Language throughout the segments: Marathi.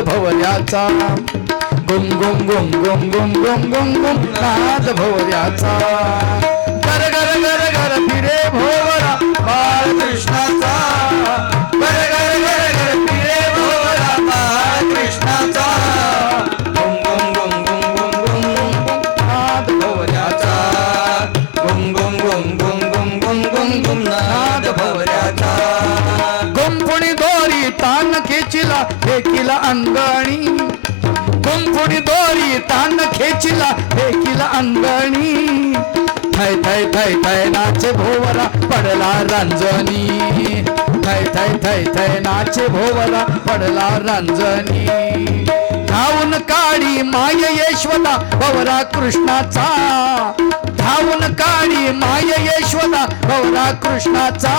नाद भवऱ्याचा गुम गुम गुम गुम गुम गुम गुम गुम नाद भवऱ्याचा अंगणी कुंकुडी दोरी तान खेचिला देखील अंगणी थय थय थय थय नाचे भोवरा पडला रांजणी थय थय थय थय नाचे भोवरा पडला रांजणी धावून काळी माय यशवदा भवरा कृष्णाचा धावून काळी माय यशवदा भवरा कृष्णाचा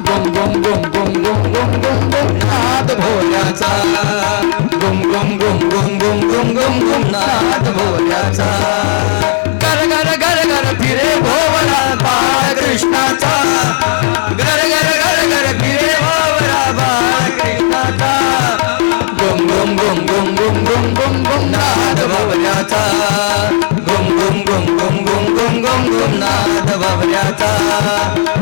गुम गुम गुम गुम गुम गुम गुम गुम नाद भोल्याचा गुम गुम गुम गुम गुम गुम गुम गुम नाद भोल्याचा गर गर गर गर फिरे भोवरा बाळ कृष्णाचा गर गर गर गर फिरे भोवरा बाळ कृष्णाचा गुम गुम गुम गुम गुम गुम गुम गुम नाद भोल्याचा गुम गुम गुम गुम गुम गुम गुम गुम नाद भोल्याचा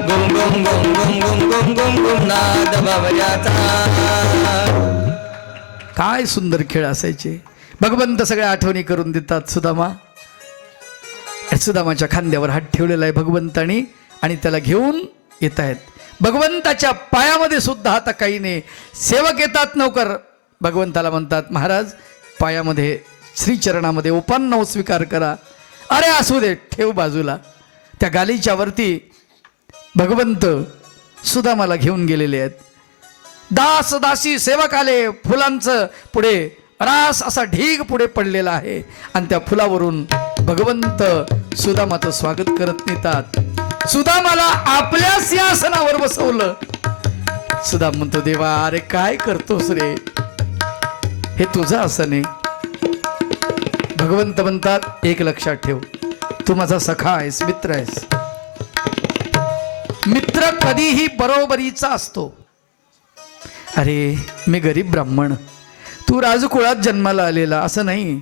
गुम गुम गुम गुम गुम गुम गुम गुम नाद भोल्याचा काय सुंदर खेळ असायचे. भगवंत सगळ्या आठवणी करून देतात सुदामा. सुदामाच्या खांद्यावर हात ठेवलेला आहे भगवंतानी आणि त्याला घेऊन येत आहेत. भगवंताच्या पायामध्ये सुद्धा आता काही नाही. सेवक येतात नोकर. भगवंताला म्हणतात महाराज पायामध्ये श्रीचरणामध्ये उपान्न स्वीकार करा. अरे असू दे ठेव बाजूला. त्या गालीच्या वरती भगवंत सुदामाला घेऊन गेलेले आहेत. दास दासी सेवक आले. फुलांचं पुढे रास असा ढीग पुढे पडलेला आहे. आणि त्या फुलावरून भगवंत सुदामाचं स्वागत करत नेतात. सुदामाला आपल्या सिंहासनावर बसवलं. सुदाम म्हणतो देवा अरे काय करतोस रे? हे तुझं असं नाही. भगवंत म्हणतात एक लक्षात ठेव. तू माझा सखा आहेस मित्र आहेस. मित्र कधीही बरोबरीचा असतो. अरे मी गरीब ब्राह्मण. तू राजकुळात जन्माला आलेला असं नाही.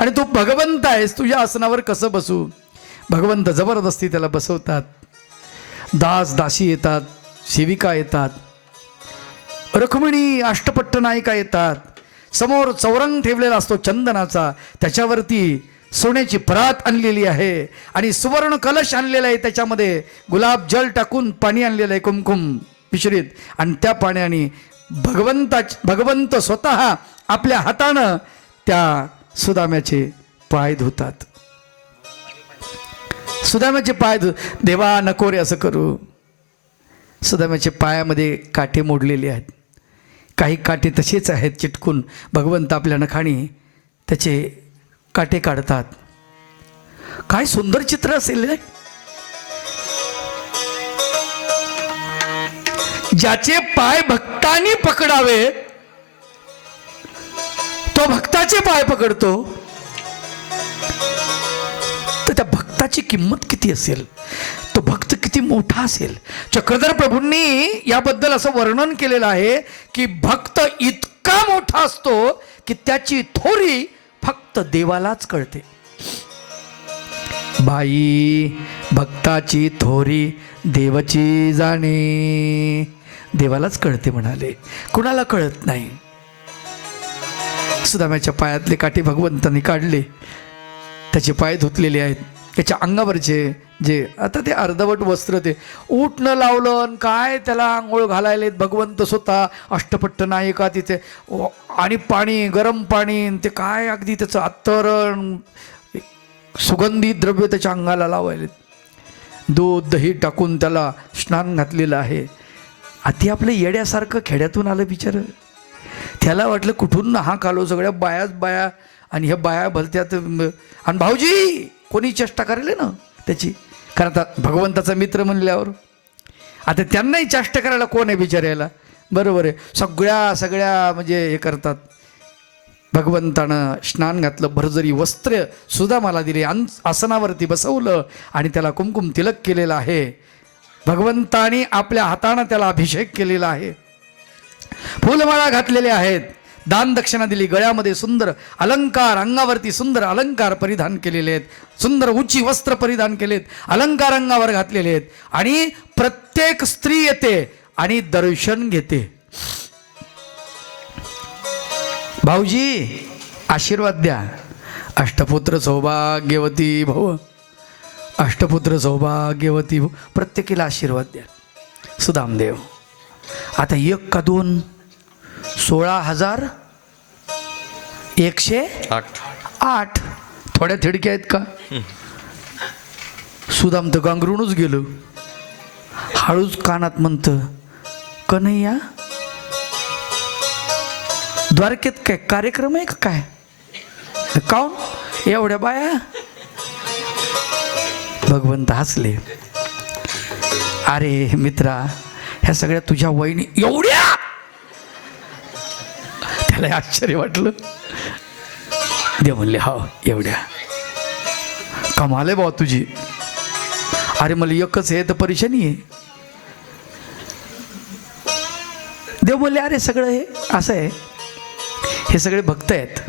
आणि तू भगवंत आहेस तुझ्या आसनावर कसं बसू? भगवंत जबरदस्ती त्याला बसवतात. दास दासी येतात सेविका येतात. रखमणी अष्टपट्ट नायिका येतात. समोर चौरंग ठेवलेला असतो चंदनाचा. त्याच्यावरती सोन्याची परात आणलेली आहे आणि सुवर्ण कलश आणलेला आहे त्याच्यामध्ये. गुलाब जल टाकून पाणी आणलेलं आहे कुमकुम. मिश्रित आणि त्या पाण्याने भगवंता भगवंत स्वतः आपल्या हातानं त्या सुदाम्याचे पाय धुतात. सुदाम्याचे पाय धु देवा नको रे असं करू. सुदाम्याच्या पायामध्ये काटे मोडलेले आहेत. काही काटे तसेच आहेत चिटकून भगवंत आपल्या नखाणी त्याचे काटे काढतात. काय सुंदर चित्र असेल ज्याचे पाय भक्तांनी पकडावे तो भक्ताचे पाय पकडतो. तर त्या भक्ताची किंमत किती असेल? तो भक्त किती मोठा असेल? चक्रधर प्रभूंनी याबद्दल असं वर्णन केलेलं आहे की भक्त इतका मोठा असतो की त्याची थोरी फक्त देवालाच कळते. बाई भक्ताची थोरी देवाची जाणे देवालाच कळते म्हणाले. कुणाला कळत नाही? सुदाम्याच्या पायातले काठी भगवंतांनी काढले. त्याचे पाय धुतलेले आहेत. त्याच्या अंगावरचे जे आता ते अर्धवट वस्त्र ते ऊट न लावलं आणि काय त्याला आंघोळ घालायलेत भगवंत स्वतः. अष्टपट्ट नायिका तिथे? आणि पाणी गरम पाणी ते काय अगदी त्याचं अत्तरण सुगंधी द्रव्य त्याच्या अंगाला लावायलेत. दूध दही टाकून त्याला स्नान घातलेलं आहे. आधी आपलं येड्यासारखं खेड्यातून आलं बिचार. त्याला वाटलं कुठून हा कालो सगळ्या बायाच बाया आणि ह्या बाया भलत्यात आणि भाऊजी कोणी चेष्टा करेल ना त्याची? कारण आता भगवंताचा मित्र म्हणल्यावर. आता त्यांनाही चेष्टा करायला कोण आहे बिचारायला बरोबर आहे. सगळ्या सगळ्या म्हणजे हे करतात. भगवंतानं स्नान घातलं भरजरी वस्त्र सुद्धा मला दिले अन आसनावरती बसवलं आणि त्याला कुमकुम तिलक केलेलं आहे. भगवंतानी आपल्या हातानं त्याला अभिषेक केलेला आहे. फुलमाळा घातलेल्या आहेत. दान दक्षिणा दिली गळ्यामध्ये सुंदर अलंकार अंगावरती सुंदर अलंकार परिधान केलेले आहेत. सुंदर उंची वस्त्र परिधान केलेत अलंकार अंगावर घातलेले आहेत. आणि प्रत्येक स्त्री येते आणि दर्शन घेते. भाऊजी आशीर्वाद द्या. अष्टपुत्र सौभाग्यवती भव. अष्टपुत्र सौभाग्यवती प्रत्येकीला आशीर्वाद द्या. सुदामदेव आता एक का दोन? सोळा हजार एकशे आठ. आठ. थोड्या थिडक्या आहेत का? सुदाम तर गांगरूनच गेलो. हळूच कानात म्हणतं कन्हैया द्वारकेत काय कार्यक्रम आहे का काय? काऊन? एवढ्या बाया भगवंत हसले. अरे मित्रा ह्या सगळ्या तुझ्या वहिनी एवढ्या! त्याला आश्चर्य वाटलं. देव म्हणले हो एवढ्या. कमाले भाऊ तुझी. अरे मला एकच आहे तर परेशानी आहे. देव बोलले अरे सगळं हे असं आहे. हे सगळे भक्त आहेत.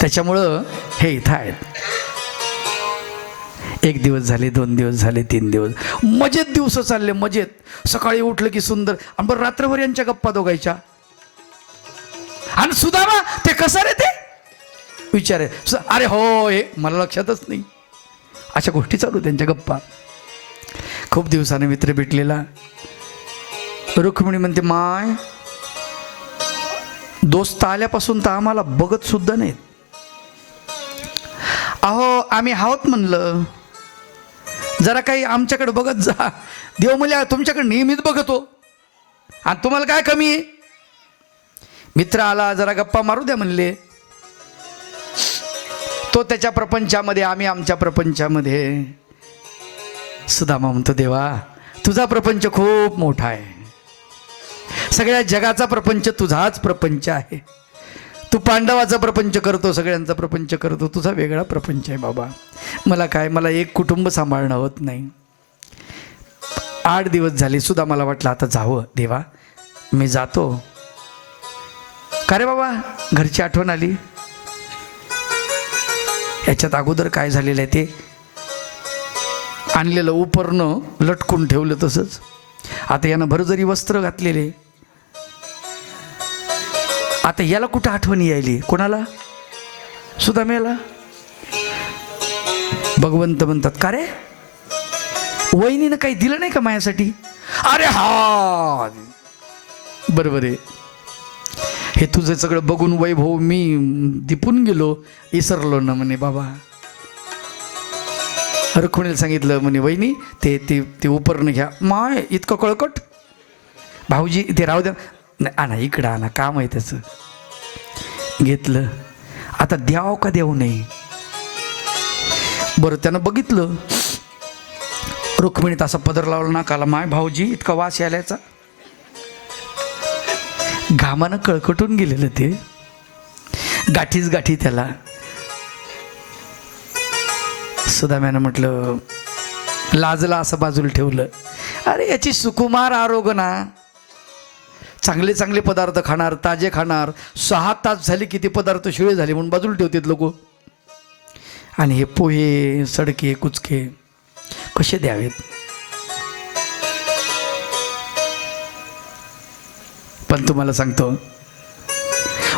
त्याच्यामुळं हे इथं आहेत. एक दिवस झाले दोन दिवस झाले तीन दिवस. मजेत दिवस चालले मजेत. सकाळी उठलं की सुंदर. आणि बरं रात्रभर यांच्या गप्पा दोघायच्या. आणि सुधामा ते कसं रे ते? विचारे अरे हो हे मला लक्षातच नाही. अशा गोष्टी चालू त्यांच्या गप्पा. खूप दिवसाने मित्र भेटलेला. रुक्मिणी म्हणते माय दोस्त आल्यापासून तर आम्हाला बघत सुद्धा नाहीत. अहो आम्ही आहोत म्हणलं. जरा काही आमच्याकडे बघत जा. देव म्हणजे तुमच्याकडे नेहमीच बघतो. आणि तुम्हाला काय कमी आहे? मित्र आला जरा गप्पा मारू द्या म्हणले. तो त्याच्या प्रपंचामध्ये आम्ही आमच्या प्रपंचामध्ये. सुदामा म्हणतो देवा तुझा प्रपंच खूप मोठा आहे. सगळ्या जगाचा प्रपंच तुझाच प्रपंच आहे. तू पांडवाचा प्रपंच करतो सगळ्यांचा प्रपंच करतो. तुझा वेगळा प्रपंच आहे बाबा. मला काय मला एक कुटुंब सांभाळणं होत नाही. आठ दिवस झाले सुद्धा मला वाटलं आता जावं. देवा मी जातो. का रे बाबा? घरची आठवण आली? याच्यात अगोदर काय झालेलं आहे ते? आणलेलं उपरणं लटकून ठेवलं तसंच. आता यानं भरजरी वस्त्र घातलेले. आता याला कुठं आठवणी यायली? कोणाला? सुदामेला भगवंत म्हणतात का रे? वहिनीनं काही दिलं नाही का माझ्यासाठी अरे हा. बरोबर आहे. हे तुझं सगळं बघून वैभव मी दिपून गेलो विसरलो ना म्हणे बाबा. रखुणीला सांगितलं म्हणे वहिनी ते ते ते उपरणं घ्या. माय इतकं कळकट. भाऊजी ते राहू द्या. नाही आणा इकडं आणा काम आहे त्याचं. घेतलं. आता द्याव का देऊ नये? बरं त्यानं बघितलं. रुक्मिणीत असा पदर लावला नाकाला माय भाऊजी इतका वास यायचा घामानं कळकटून गेलेलं ते. गाठीच गाठी त्याला. सुदाम्यानं म्हटलं लाजला असं बाजूला ठेवलं. अरे याची सुकुमार आरोग्य ना. चांगले चांगले पदार्थ खाणार ताजे खाणार. सहा तास झाले किती पदार्थ शिळे झाले म्हणून बाजूला ठेवतात लोक. आणि हे पोहे सडके कुचके कसे द्यावेत? पण तुम्हाला सांगतो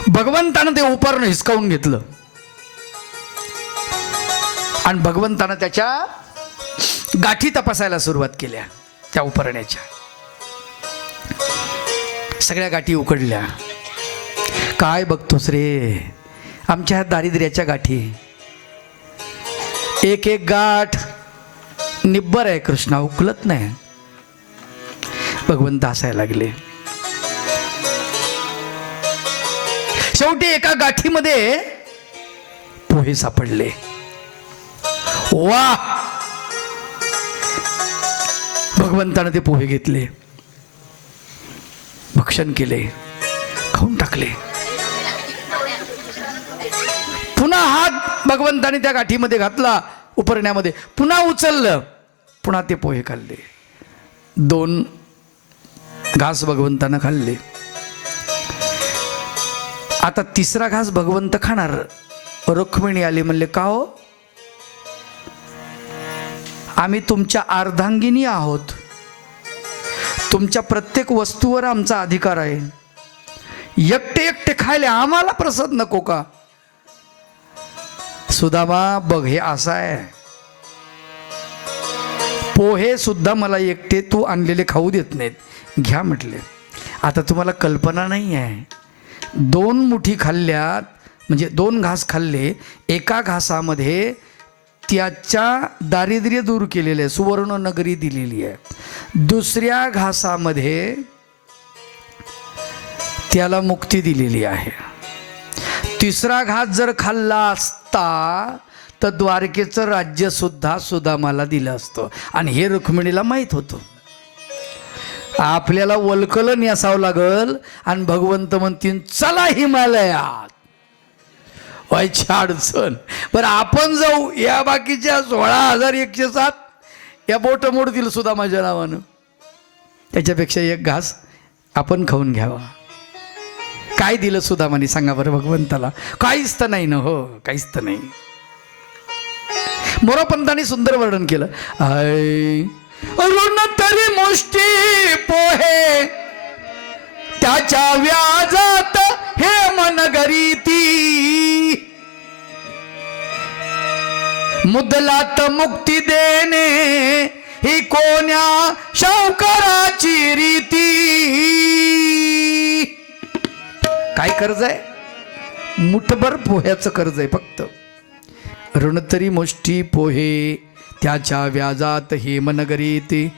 भगवंतानं ते उपरणं हिसकावून घेतलं. आणि भगवंतानं त्याच्या गाठी तपासायला सुरुवात केल्या त्या उपरण्याच्या सगळ्या गाठी उकडल्या. काय बघतोस रे? आमच्या ह्या दारिद्र्याच्या गाठी. एक एक गाठ निब्बर आहे कृष्णा उकलत नाही. भगवंत हसायला लागले. शेवटी एका गाठीमध्ये पोहे सापडले. वा भगवंतानं ते पोहे घेतले. भक्षण केले खाऊन टाकले. पुन्हा हात भगवंताने त्या गाठीमध्ये घातला उपरण्यामध्ये. पुन्हा उचललं पुन्हा ते पोहे खाल्ले. दोन घास भगवंतानं खाल्ले. आता तिसरा घास भगवंत खाणार. रुक्मिणी आली म्हणले का हो? आम्ही तुमच्या अर्धांगिनी आहोत. तुमच्या प्रत्येक वस्तूवर आमचा अधिकार आहे. एकटे एकटे खायले आम्हाला प्रसाद नको का? सुदामा बघ हे असं आहे. पोहे सुद्धा मला एकटे तू आणलेले खाऊ देत नाहीत. घ्या म्हटले. आता तुम्हाला कल्पना नाही आहे. दोन मुठी खाल्ल्यात म्हणजे दोन घास खाल्ले एका घासामध्ये त्याच्या दारिद्र्य दूर केलेले आहे सुवर्ण नगरी दिलेली आहे. दुसऱ्या घासामध्ये त्याला मुक्ती दिलेली आहे. तिसरा घास जर खाल्ला असता तर द्वारकेचं राज्य सुद्धा सुदामाला दिलं असतं. आणि हे रुक्मिणीला माहीत होतं. आपल्याला वलकलन असावं लागल आणि भगवंत म्हणतील चला हिमालयात. व्हायची अडचण बरं आपण जाऊ. या बाकीच्या सोळा हजार एकशे सात या बोट मोडतील सुद्धा माझ्या नावानं. त्याच्यापेक्षा एक घास आपण खाऊन घ्यावा. काय दिलं सुदामाने सांगा बरं भगवंताला. काहीच तर नाही ना हो काहीच तर नाही. मोरोपंतांनी सुंदर वर्णन केलं. आय अरुण तरी मुष्टी पोहे. त्याच्या व्याजात हे मन गरीती. मुदलात मुक्ती देणे ही कोण्या शावकाराची रीती? काय कर्ज आहे? मुठभर पोह्याचं कर्ज आहे फक्त. ऋणतरी मुष्टी पोहे त्याच्या व्याजात हेमनगरीत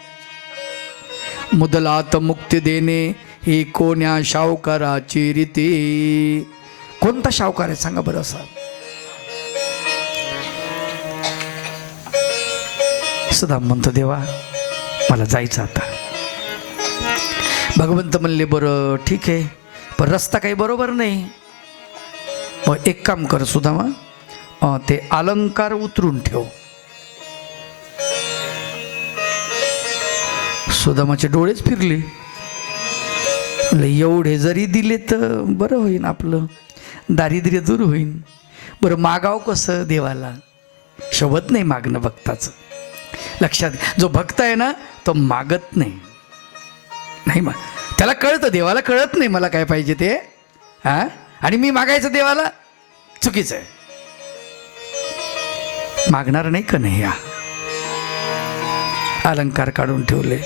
मुदलात मुक्ती देणे ही कोण्या शावकाराची रीती? कोणता शावकार आहे? सांगा बरं असा. सदा म्हणतो देवा मला जायचं आता. भगवंत म्हणले बरं ठीक आहे पण रस्ता काही बरोबर नाही. मग एक काम कर सुदामा ते अलंकार उतरून ठेव. सुदामाचे डोळेच फिरले. म्हणलं एवढे जरी दिले तर बरं होईन आपलं दारिद्र्य दूर होईन. बरं मागाव कसं देवाला? शोभत नाही मागणं बघताचं लक्षात जो भक्त आहे ना तो मागत नाही. नाही मग त्याला कळतं देवाला कळत नाही मला काय पाहिजे ते. हा? आणि मी मागायचं देवाला? चुकीचं आहे. मागणार नाही का नाही अलंकार काढून ठेवले.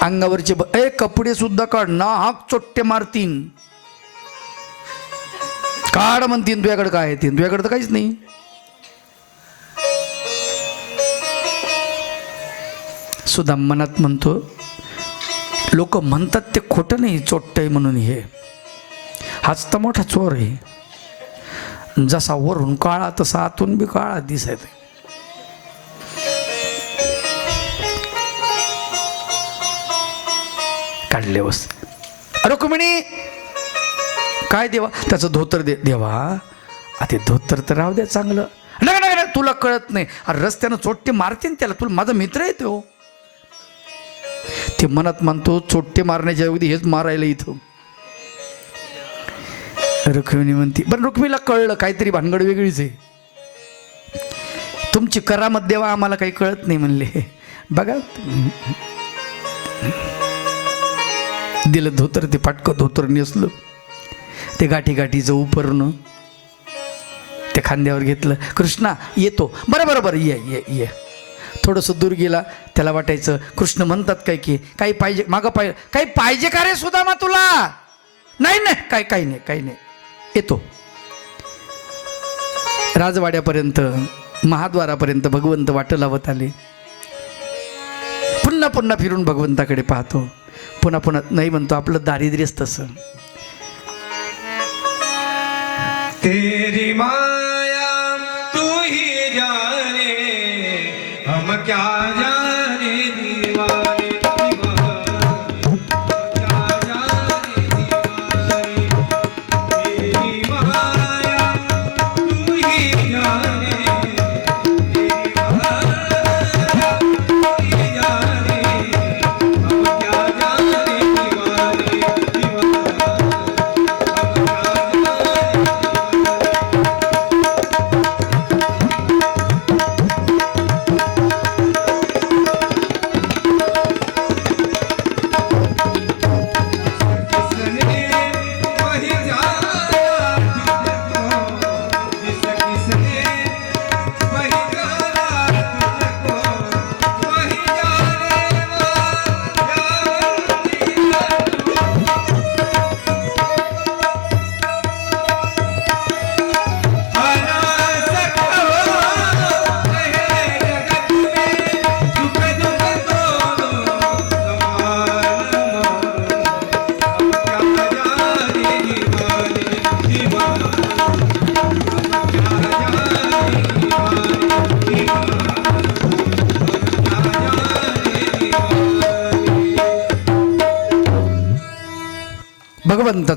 अंगावरचे ए कपडे सुद्धा काढ. ना हाक चोट्टे मारतीन. काढ म्हणतीन तुझ्याकडे काय आहे तीन? तुझ्याकडे तर काहीच नाही. सुद्धा मनात म्हणतो लोक म्हणतात ते खोटं नाही चोट्ट आहे म्हणून हे. हाच तर मोठा चोर आहे. जसा वरून काळा तसा आतून बी काळा दिसत काढले बस रुक्मिणी काय देवा? त्याचं धोतर दे देवा. आ ते धोतर तर राहू द्या चांगलं. नाही नाही नाही, तुला कळत नाही. अरे रस्त्यानं चोट्टे मारते त्याला. तुला माझा मित्र आहे ते मनात मानतो चोट्टे मारण्याच्या अगदी हेच मारायला इथं. रुक्मिणी म्हणते पण रुक्मिणीला कळलं काहीतरी भानगड वेगळीच आहे. तुमची करामत देवा आम्हाला काही कळत नाही म्हणले. बघा दिलं धोतर ते फाटकं धोतर नेसलं. ते गाठी गाठीचं उपरणं ते खांद्यावर घेतलं कृष्णा येतो. बरं बरं बरं ये ये ये. थोडंसं दूर गेला त्याला वाटायचं कृष्ण म्हणतात काय की काही पाहिजे मागं पाहिजे काही पाहिजे का रे सुदामा तुला? नाही नाही काय काही नाही काही नाही. येतो. राजवाड्यापर्यंत महाद्वारापर्यंत भगवंत वाट लावत आले. पुन्हा पुन्हा फिरून भगवंताकडे पाहतो. पुन्हा पुन्हा नाही म्हणतो आपलं दारिद्र्यच तसं. तेरी मा क्या जाने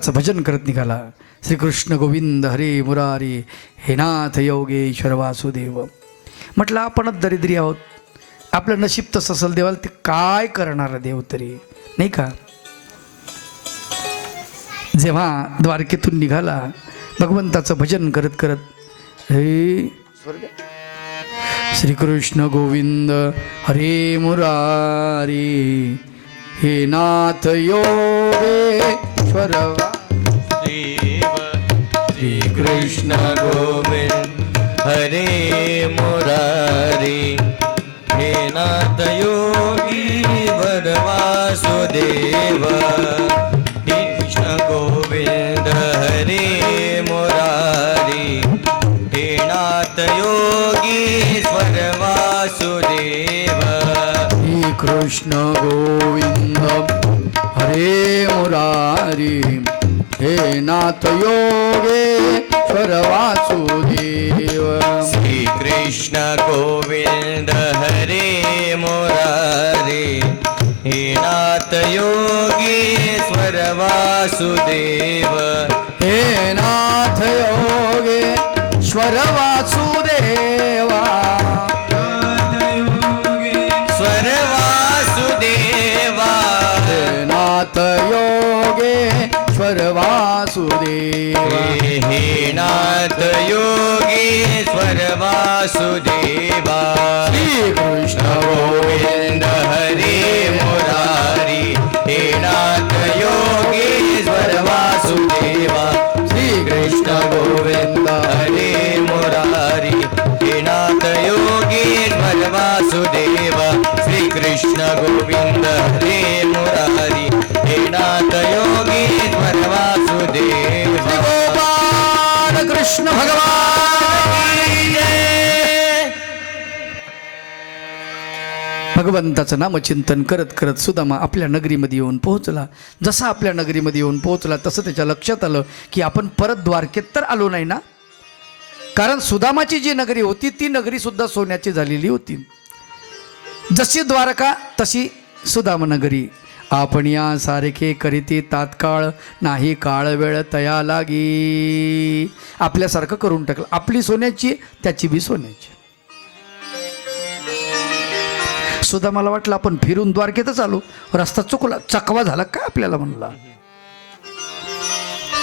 भगवंताचं भजन करत निघाला. श्रीकृष्ण गोविंद हरे मुरारी हे नाथ योगेश्वर वासुदेव. म्हटलं आपणच दरिद्री आहोत. आपलं नशीब तसं असेल देवाला ते काय करणार देव तरी? नाही का? जेव्हा द्वारकेतून निघाला भगवंताचं भजन करत करत हे श्रीकृष्ण गोविंद हरे मुरारी हे नाथ योगेश्वर वासुदेव. हे नाथ योगी स्वर वासुदेव. भगवंताचं नामचिंतन करत करत सुदामा आपल्या नगरीमध्ये येऊन पोहोचला. जसा आपल्या नगरीमध्ये येऊन पोहोचला तसं त्याच्या लक्षात आलं की आपण परत द्वारकेत तर आलो नाही ना? कारण सुदामाची जी नगरी होती ती नगरी सुद्धा सोन्याची झालेली होती. जशी द्वारका तशी सुदाम नगरी. आपण या सारखे करीती तात्काळ नाही काळ वेळ तया लागी. आपल्यासारखं करून टाकलं. आपली सोन्याची त्याची बी सोन्याची. सुद्धा मला वाटलं आपण फिरून द्वारकेतच आलो. रस्ता चुकला. चकवा झाला काय आपल्याला म्हणला?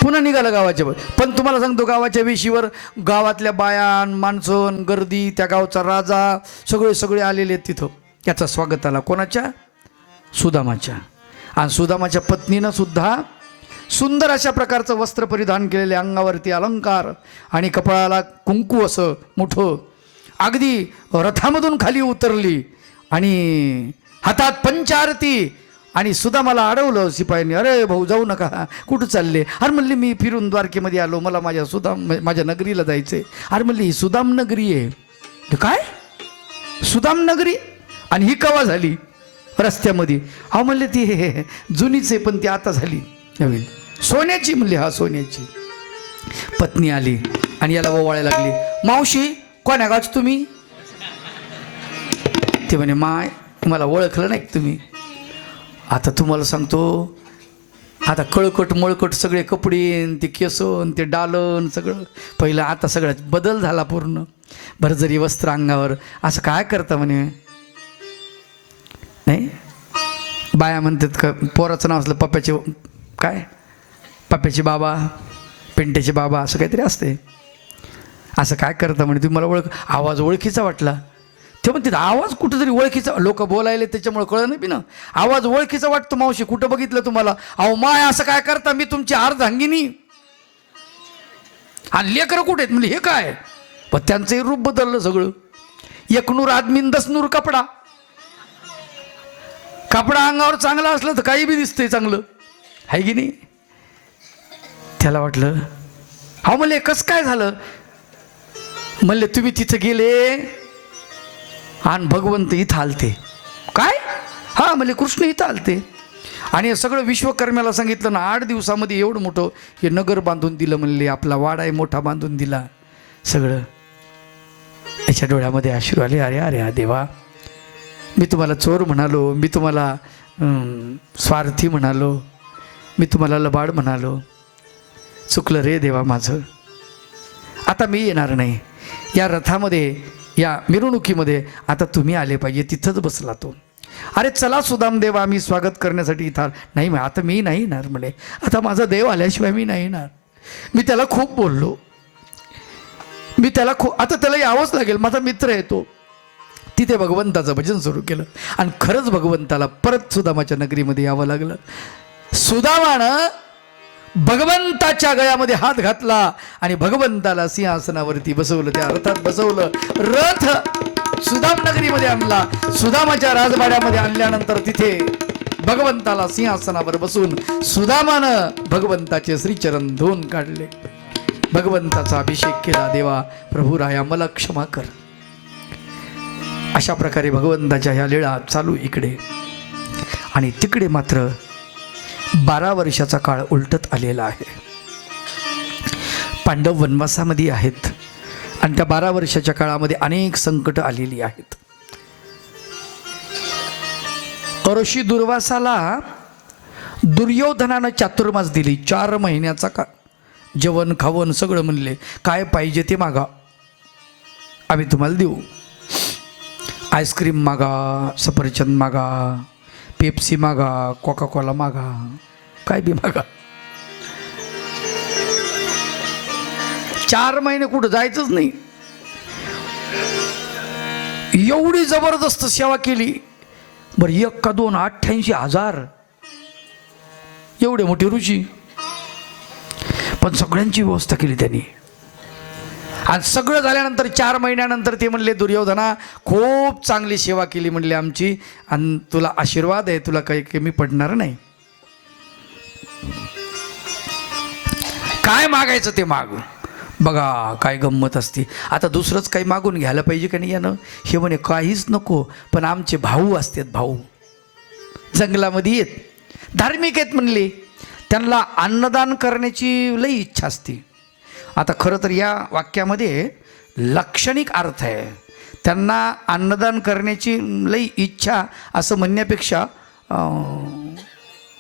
पुन्हा निघालं गावाच्या पण तुम्हाला सांगतो गावाच्या वेशीवर गावातल्या बायान माणसं गर्दी त्या गावचा राजा सगळे सगळे आलेले आहेत तिथं. याचा स्वागताला कोणाच्या? सुदामाच्या. आणि सुदामाच्या पत्नीनं सुद्धा सुंदर अशा प्रकारचं वस्त्र परिधान केलेले अंगावरती अलंकार आणि कपाळाला कुंकू असं मोठं. अगदी रथामधून खाली उतरली. आणि हातात पंचारती. आणि सुद्धा मला अडवलं शिपायांनी अरे भाऊ जाऊ नका. कुठं चालले? अरे म्हणले मी फिरून द्वारकेमध्ये आलो. मला माझ्या सुदाम माझ्या नगरीला जायचंय. अरे म्हणली ही सुदाम नगरी आहे. काय? सुदाम नगरी? आणि ही कवा झाली? रस्त्यामध्ये. अहो म्हणले ती हे जुनीच आहे पण ती आता झाली. नवीन सोन्याची म्हणली हा सोन्याची. पत्नी आली आणि याला ओवाळायला लागली. मावशी कोण्या गावची तुम्ही? ते म्हणे माय मला ओळखलं नाही तुम्ही? आता तुम्हाला सांगतो आता कळकट मळकट सगळे कपडे ते केसन ते डालन सगळं पहिलं आता सगळ्यात बदल झाला पूर्ण. भरजरी वस्त्र अंगावर असं काय करता म्हणे? नाही? बाया म्हणतात का पोराचं नाव असलं पप्प्याचे काय? पप्प्याचे बाबा पेंट्याचे बाबा असं काहीतरी असते असं काय करता म्हणे? तुम्ही मला ओळख आवाज ओळखीचा वाटला. ते म्हणते आवाज कुठंतरी ओळखीचा लोक बोलायले त्याच्यामुळे कळलं नाही बी ना आवाज ओळखीचा वाटतो मावशी कुठं बघितलं तुम्हाला? अहो माय असं काय करता? मी तुमची अर्धांगिनी. आणि लेकरं कुठे आहेत? म्हणजे हे काय? पण त्यांचंही रूप बदललं सगळं. एकनूर आदमीन दसनूर कपडा. कपडा अंगावर चांगला असलं तर काही बी दिसतंय चांगलं. आहे की नाही? त्याला वाटलं अहो म्हणले कसं काय झालं? म्हणले तुम्ही तिथं गेले आणि भगवंत इथं आलते. काय? हां म्हणजे कृष्ण इथं आलते. आणि हे सगळं विश्वकर्म्याला सांगितलं ना आठ दिवसामध्ये एवढं मोठं हे नगर बांधून दिलं म्हणले आपला वाडाही मोठा बांधून दिला. सगळं. याच्या डोळ्यामध्ये अश्रू आले अरे अरे हा देवा. मी तुम्हाला चोर म्हणालो मी तुम्हाला स्वार्थी म्हणालो मी तुम्हाला लबाड म्हणालो. चुकलं रे देवा माझं. आता मी येणार नाही. या रथामध्ये या मिरवणुकीमध्ये आता तुम्ही आले पाहिजे तिथंच बसला तो. अरे चला सुदाम देवा आम्ही स्वागत करण्यासाठी इथं नाही आता मी नाही येणार म्हणे. आता माझा देव आल्याशिवाय मी नाही येणार. मी त्याला खूप बोललो. मी त्याला खूप आता त्याला यावंच लागेल. माझा मित्र आहे तो. तिथे भगवंताचं भजन सुरू केलं. आणि खरंच भगवंताला परत सुदामाच्या नगरीमध्ये यावं लागलं. सुदामानं भगवंताच्या गळ्यामध्ये हात घातला आणि भगवंताला सिंहासनावरती बसवलं. त्या रथात बसवलं. रथ सुदाम नगरीमध्ये आणला. सुदामाच्या राजवाड्यामध्ये आणल्यानंतर तिथे भगवंताला सिंहासनावर बसून सुदामानं भगवंताचे श्रीचरण धुवून काढले. भगवंताचा अभिषेक केला देवा प्रभू राया मला क्षमा कर. अशा प्रकारे भगवंताच्या ह्या लीळा चालू इकडे. आणि तिकडे मात्र बारा वर्षाचा काळ उलटत आलेला आहे. पांडव वनवासामध्ये आहेत. आणि त्या बारा वर्षाच्या काळामध्ये अनेक संकट आलेली आहेत. ऋषी दुर्वासाला दुर्योधनानं चातुर्मास दिली. चार महिन्याचा का जेवण खावण सगळं म्हणले. काय पाहिजे ते मागा. आम्ही तुम्हाला देऊ. आईस्क्रीम मागा सफरचंद मागा पेप्सी मागा कोका कोला मागा. काय बी मागा चार महिने कुठं जायचंच नाही. एवढी जबरदस्त सेवा केली. बरं एक का दोन अठ्ठ्याऐंशी हजार. एवढे मोठी ऋषी. पण सगळ्यांची व्यवस्था केली त्यांनी. आणि सगळं झाल्यानंतर चार महिन्यानंतर ते म्हणले दुर्योधना खूप चांगली सेवा केली म्हणले आमची. आणि तुला आशीर्वाद आहे तुला काही कमी पडणार नाही. काय मागायचं ते माग? बघा काय गंमत असते. आता दुसरंच काही मागून घ्यायला पाहिजे का नाही यानं? हे म्हणे काहीच नको पण आमचे भाऊ असतात भाऊ. जंगलामध्ये येत. धार्मिक आहेत म्हणले. त्यांना अन्नदान करण्याची लई इच्छा असते. आता खरं तर या वाक्यामध्ये लाक्षणिक अर्थ आहे. त्यांना अन्नदान करण्याची लई इच्छा असं म्हणण्यापेक्षा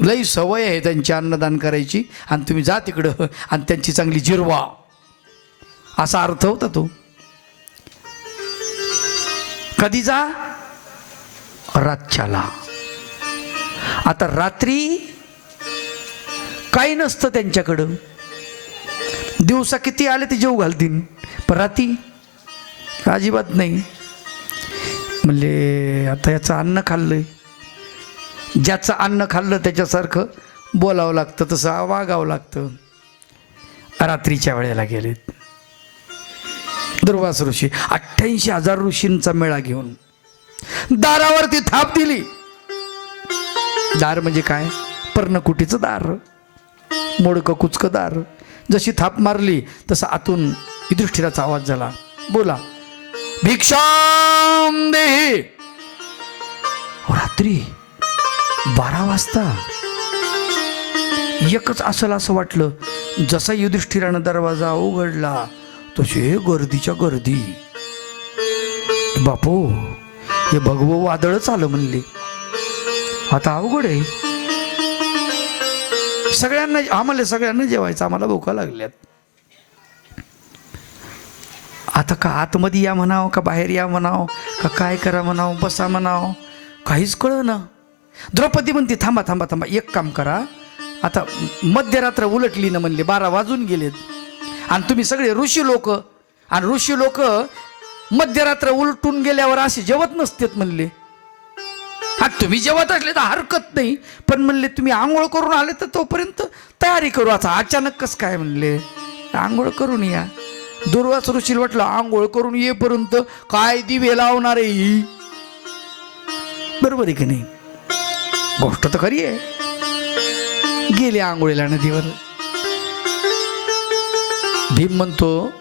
लई सवय आहे त्यांची अन्नदान करायची. आणि तुम्ही जा तिकडं आणि त्यांची चांगली जिरवा. असा अर्थ होता तो. कधी जा? रातच्याला. आता रात्री काही नसतं त्यांच्याकडं. दिवसा किती आले ते जेव घालतील. पण राती अजिबात नाही. म्हणजे आता याचं अन्न खाल्लंय. ज्याचं अन्न खाल्लं त्याच्यासारखं बोलावं लागतं तसं वागावं लागतं. रात्रीच्या वेळेला गेलेत. दुर्वास ऋषी अठ्ठ्याऐंशी हजार ऋषींचा मेळा घेऊन दारावरती थाप दिली. दार म्हणजे काय? पर्णकुटीचं दार. मोडकं कुचकं दार. जशी थाप मारली तसं आतून युधिष्ठिराचा आवाज झाला. बोला भिक्षाम देही. रात्री बारा वाजता. एकच असेल असं वाटलं जसा युधिष्ठिरानं दरवाजा उघडला तसे गर्दीच्या गर्दी. बापू हे भगवं वादळच आलं म्हणले. आता अवघड आहे. सगळ्यांना आम्हाला सगळ्यांना जेवायचं आम्हाला भूका लागल्यात. आता का आतमध्ये या म्हणावं का बाहेर या म्हणावं का काय करा म्हणावं बसा म्हणावं काहीच कळ ना द्रौपदी म्हणते थांबा थांबा थांबा एक काम करा. आता मध्यरात्र उलटली ना म्हणले बारा वाजून गेलेत. आणि तुम्ही सगळे ऋषी लोक आणि ऋषी लोक मध्यरात्र उलटून गेल्यावर असे जेवत नसतेत म्हणले. हा तुम्ही जेवत असले तर हरकत नाही पण म्हणले तुम्ही आंघोळ करून आले तर तोपर्यंत तयारी करू. आता अचानक कस काय म्हणले? आंघोळ करून या. दुर्वास ऋषीला वाटलं आंघोळ करून येईपर्यंत काय दिवे लावणार आहे ही? बरोबर आहे की नाही? गोष्ट तर खरी आहे. गेले आंघोळीला नदीवर. भीम म्हणतो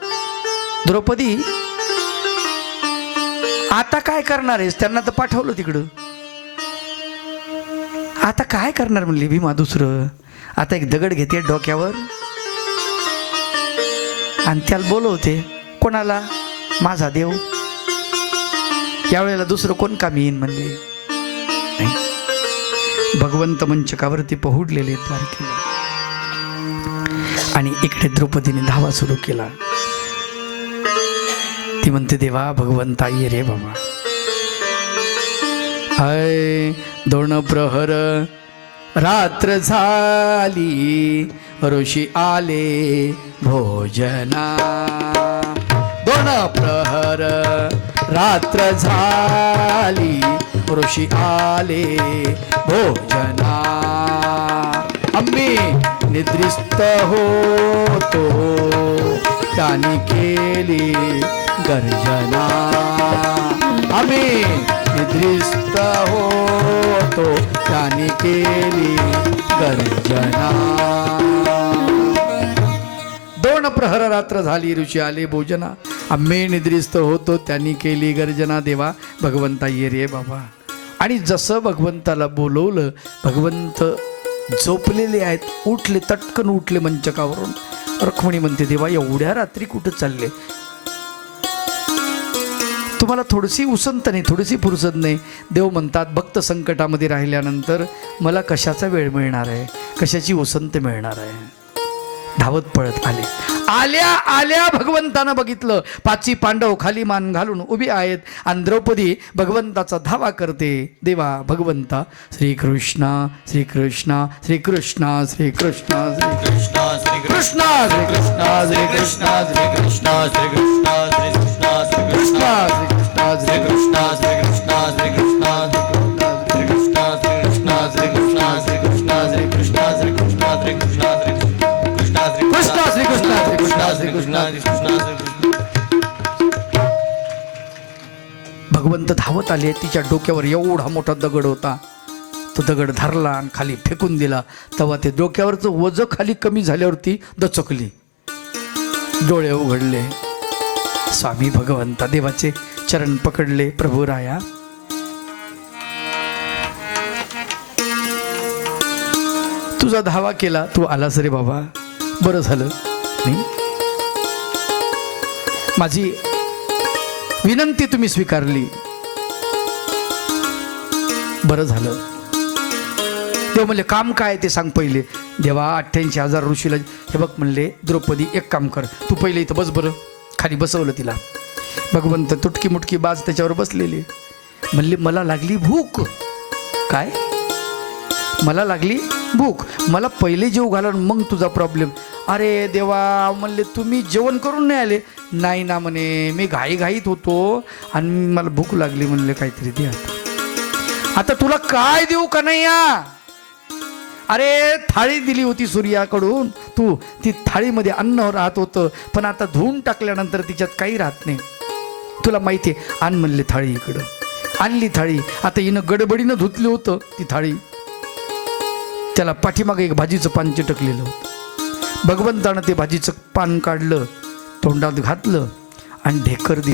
द्रौपदी आता काय करणार आहेस? त्यांना तर पाठवलं तिकडं. आता काय करणार? म्हणली भीमा दुसरं. आता एक दगड घेते डोक्यावर आणि त्याला बोलवते कोणाला? माझा देव. यावेळेला दुसरं कोण कामी येईन? म्हणले. नाही. भगवंत मंचकावरती पहुडलेले द्वारकेला आणि इकडे द्रौपदीने धावा सुरू केला. ती म्हणते देवा भगवंता ये रे बाबा. हय दोन प्रहर रात्र झाली ऋषी आले भोजना. दोन प्रहर रात्र झाली ऋषी आले भोजना. आम्ही निद्रिस्त होतो त्यांनी केली गर्जना. आम्ही निद्रिस्त होतो त्यांनी केली गर्जना. दोन प्रहर रात्र झाली ऋषी आले भोजना. आम्ही निद्रिस्त होतो त्यांनी केली गर्जना देवा. भगवंता ये रे बाबा. आणि जसं भगवंताला बोलवलं भगवंत झोपलेले आहेत उठले तटकन उठले मंचकावरून. रखमणी म्हणते देवा एवढ्या रात्री कुठं चालले? तुम्हाला थोडीशी उसंत नाही थोडीशी फुरसत नाही. देव म्हणतात भक्त संकटामध्ये राहिल्यानंतर मला कशाचा वेळ मिळणार आहे? कशाची उसंत मिळणार आहे? धावत पळत आले. आल्या आल्या भगवंतानं बघितलं. पाची पांडव खाली मान घालून उभी आहेत. आणि द्रौपदी भगवंताचा धावा करते. देवा भगवंता श्रीकृष्णा श्रीकृष्णा श्रीकृष्णा श्रीकृष्णा श्रीकृष्णा श्रीकृष्णा श्री श्रीकृष्णा श्रीकृष्णा श्रीकृष्णा. धावत आले. तिच्या डोक्यावर एवढा मोठा दगड होता. तो दगड धरला आणि खाली फेकून दिला. तेव्हा ते डोक्यावरचं वज खाली कमी झाल्यावरती दचकली. डोळे उघडले. स्वामी भगवंता देवाचे चरण पकडले प्रभू राया. तुझा धावा केला तू आलास रे बाबा. बरं झालं. माझी विनंती तुम्ही स्वीकारली. बरं झालं. तेव्हा म्हणले काम काय ते सांग पहिले. देवा अठ्ठ्याऐंशी हजार ऋषीला हे बघ म्हणले द्रौपदी एक काम कर. तू पहिले इथं बस बरं. खाली बसवलं तिला. भगवंत तुटकी मुटकी बाज त्याच्यावर बसलेली. म्हणले मला लागली भूक. काय? मला लागली भूक. मला पहिले जेव घाला आणि मग तुझा प्रॉब्लेम अरे देवा म्हणले तुम्ही जेवण करून नाही आले. नाही ना म्हणे मी घाईघाईत होतो आणि मला भूक लागली म्हणले काहीतरी द्या. आता तुला काय देऊ का नाही या अरे थाळी दिली होती सूर्याकडून. तू ती थाळीमध्ये अन्न राहत होतं पण आता धुवून टाकल्यानंतर तिच्यात काही राहत नाही. तुला माहिती आहे आण म्हणले थाळी इकडं. आणली थाळी. आता हिनं गडबडीनं धुतली होतं ती थाळी. त्याला पाठीमागे एक भाजीचं पान चिटकलेलं होतं. भगवंतानं ते भाजीचं पान काढलं तोंडात घातलं आणि ढेकर दिलं.